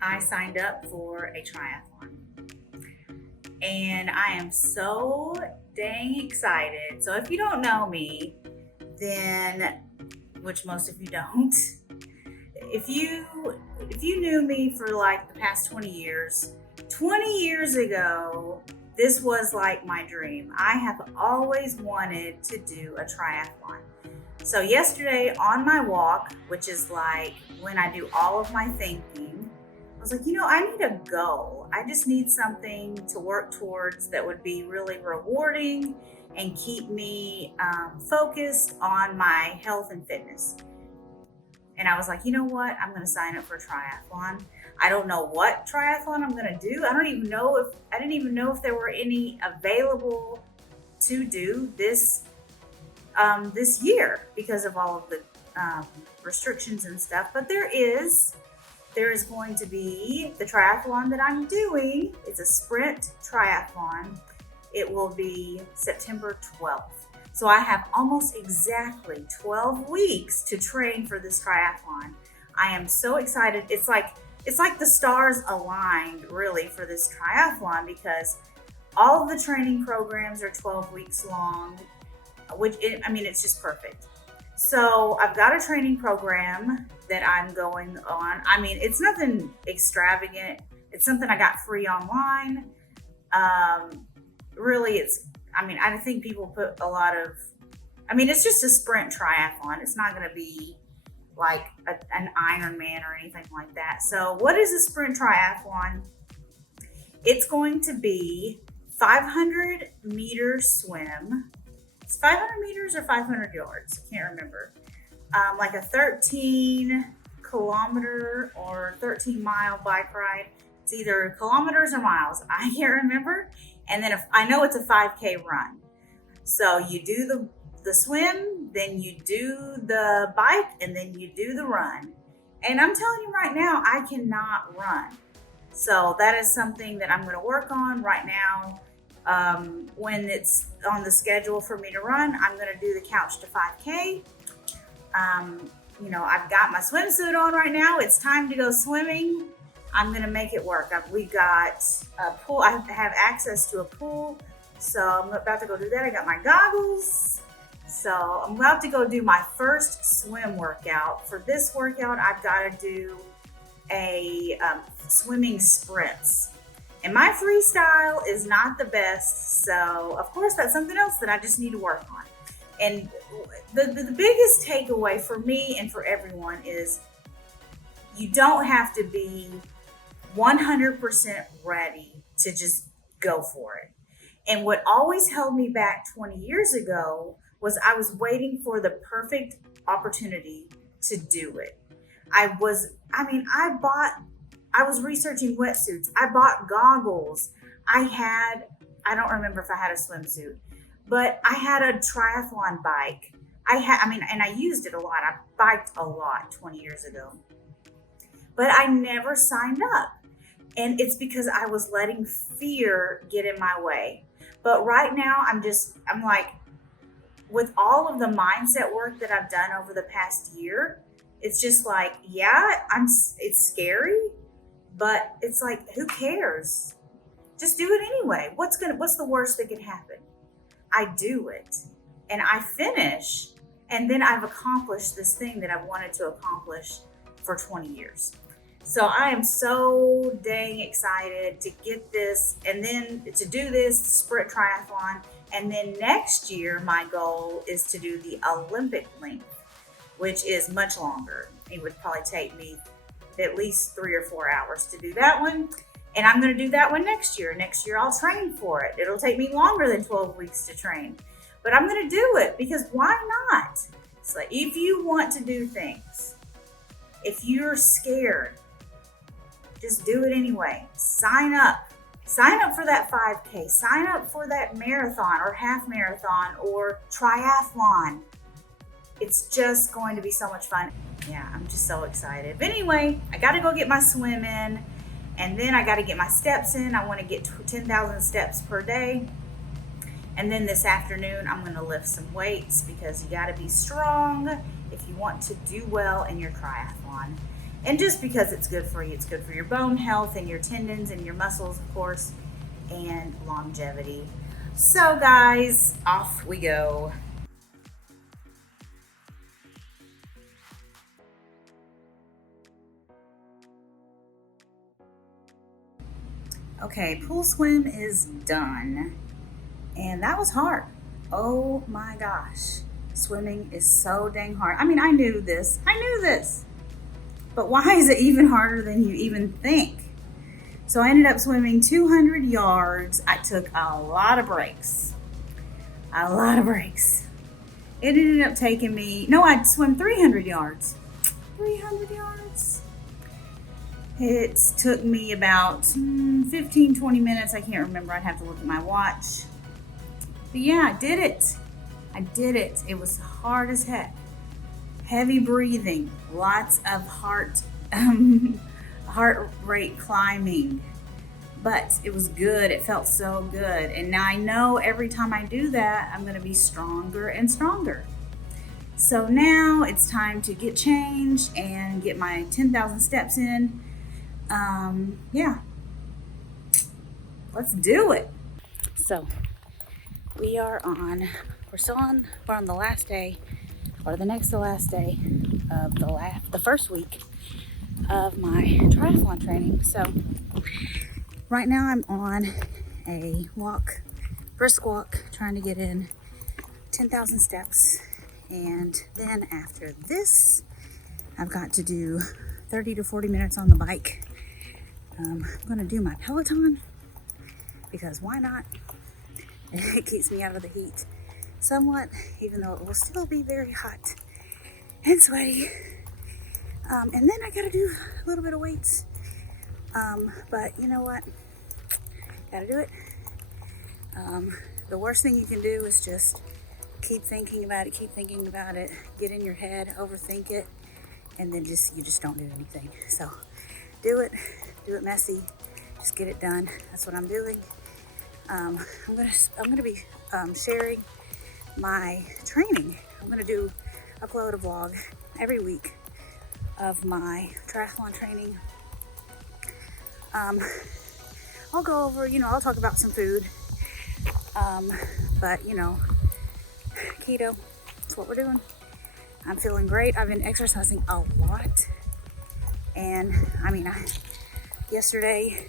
I signed up for a triathlon and I am so dang excited. So, if you don't know me, then which most of you don't, if you if you knew me for like the past 20 years, 20 years ago, this was like my dream. I have always wanted to do a triathlon. So yesterday on my walk, which is like when I do all of my thinking, I was like, I need a goal. I just need something to work towards that would be really rewarding and keep me focused on my health and fitness. And I was like, you know what? I'm going to sign up for a triathlon. I don't know what triathlon I'm going to do. I didn't even know if there were any available to do this year because of all of the restrictions and stuff. But there is going to be the triathlon that I'm doing. It's a sprint triathlon. It will be September 12th. So I have almost exactly 12 weeks to train for this triathlon. I am so excited. It's like the stars aligned really for this triathlon because all of the training programs are 12 weeks long, it's just perfect. So I've got a training program that I'm going on. It's nothing extravagant. It's something I got free online. Really, I think people put a lot of, it's just a sprint triathlon. It's not going to be like an Ironman or anything like that. So what is a sprint triathlon? It's going to be 500 meter swim. It's 500 meters or 500 yards. I can't remember. Like a 13-kilometer or 13-mile bike ride. It's either kilometers or miles. I can't remember. And then if I know it's a 5K run. So you do the swim, then you do the bike, and then you do the run. And I'm telling you right now, I cannot run. So that is something that I'm going to work on right now. When it's on the schedule for me to run, I'm going to do the couch to 5K. I've got my swimsuit on right now. It's time to go swimming. I'm going to make it work. We've got a pool. I have access to a pool. So I'm about to go do that. I got my goggles. So I'm about to go do my first swim workout. For this workout, I've got to do a swimming sprints. And my freestyle is not the best. So of course, that's something else that I just need to work on. And the biggest takeaway for me and for everyone is you don't have to be 100% ready to just go for it. And what always held me back 20 years ago was I was waiting for the perfect opportunity to do it. I was researching wetsuits. I bought goggles. I don't remember if I had a swimsuit, but I had a triathlon bike. And I used it a lot. I biked a lot 20 years ago, but I never signed up. And it's because I was letting fear get in my way. But right now I'm like, with all of the mindset work that I've done over the past year, it's just like, yeah, it's scary, but it's like, who cares? Just do it anyway. What's the worst that can happen? I do it and I finish, and then I've accomplished this thing that I've wanted to accomplish for 20 years. So I am so dang excited to get this and then to do this sprint triathlon. And then next year, my goal is to do the Olympic length, which is much longer. It would probably take me at least 3 or 4 hours to do that one. And I'm going to do that one next year. Next year, I'll train for it. It'll take me longer than 12 weeks to train. But I'm going to do it because why not? So if you want to do things, if you're scared, just do it anyway. Sign up. Sign up for that 5K. Sign up for that marathon or half marathon or triathlon. It's just going to be so much fun. Yeah, I'm just so excited. But anyway, I got to go get my swim in, and then I got to get my steps in. I want to get 10,000 steps per day. And then this afternoon, I'm going to lift some weights because you got to be strong if you want to do well in your triathlon. And just because it's good for you, it's good for your bone health and your tendons and your muscles, of course, and longevity. So, guys, off we go. Okay, pool swim is done. And that was hard. Oh my gosh. Swimming is so dang hard. I mean, I knew this. But why is it even harder than you even think? So I ended up swimming 200 yards. I took a lot of breaks. It ended up taking me, no, I'd swim 300 yards. 300 yards. It took me about 15, 20 minutes. I can't remember. I'd have to look at my watch. But yeah, I did it. It was hard as heck. Heavy breathing, lots of heart rate climbing. But it was good. It felt so good. And now I know every time I do that, I'm going to be stronger and stronger. So now it's time to get changed and get my 10,000 steps in. Yeah, let's do it. So we're on the last day, or the next to last day of the first week of my triathlon training. So right now I'm on a brisk walk, trying to get in 10,000 steps. And then after this, I've got to do 30 to 40 minutes on the bike. I'm going to do my Peloton because why not? It keeps me out of the heat somewhat, even though it will still be very hot and sweaty. And then I got to do a little bit of weights. But you know what? Got to do it. The worst thing you can do is just keep thinking about it, get in your head, overthink it, and then you just don't do anything. So do it messy, just get it done. That's what I'm doing. I'm gonna be sharing my training. I'm gonna upload a vlog every week of my triathlon training. I'll go over, I'll talk about some food, but keto, that's what we're doing. I'm feeling great. I've been exercising a lot, and yesterday,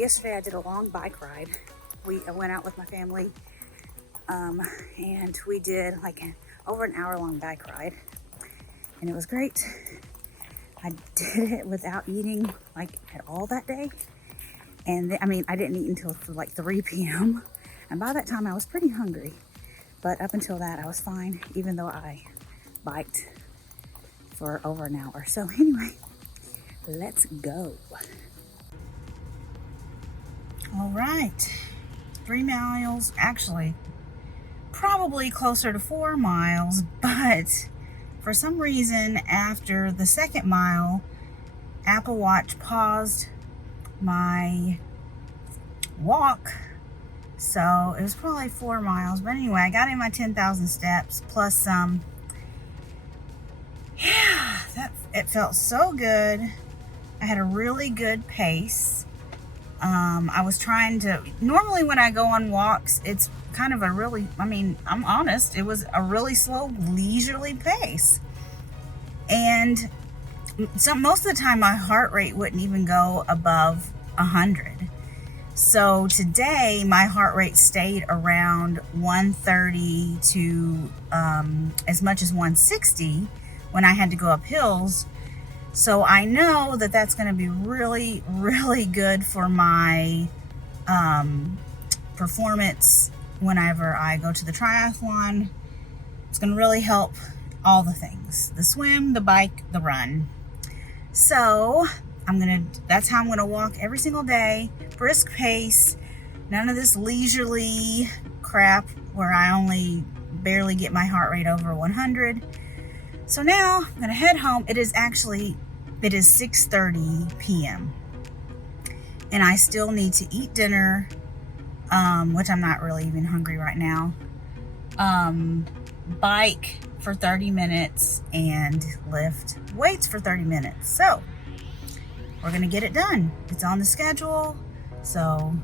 yesterday I did a long bike ride. I went out with my family, and we did over an hour-long bike ride, and it was great. I did it without eating at all that day, and I didn't eat until 3 p.m. and by that time I was pretty hungry, but up until that I was fine, even though I biked for over an hour. So anyway, let's go. All right, 3 miles, actually probably closer to 4 miles, but for some reason after the second mile, Apple Watch paused my walk, so it was probably 4 miles. But anyway, I got in my 10,000 steps plus some. Yeah, it felt so good. I had a really good pace. I was trying to, normally when I go on walks, it's kind of I'm honest, it was a really slow, leisurely pace. And most of the time my heart rate wouldn't even go above 100. So today my heart rate stayed around 130 to as much as 160 when I had to go up hills. So I know that that's going to be really, really good for my performance whenever I go to the triathlon. It's going to really help all the things: the swim, the bike, the run. So that's how I'm going to walk every single day. Brisk pace, none of this leisurely crap where I only barely get my heart rate over 100. So now I'm going to head home. It is 6:30 p.m. and I still need to eat dinner, which I'm not really even hungry right now. Bike for 30 minutes and lift weights for 30 minutes. So we're gonna get it done. It's on the schedule. So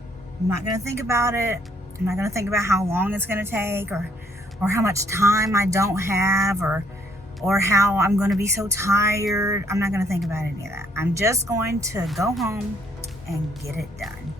I'm not gonna think about it. I'm not gonna think about how long it's gonna take or how much time I don't have or how I'm gonna be so tired. I'm not gonna think about any of that. I'm just going to go home and get it done.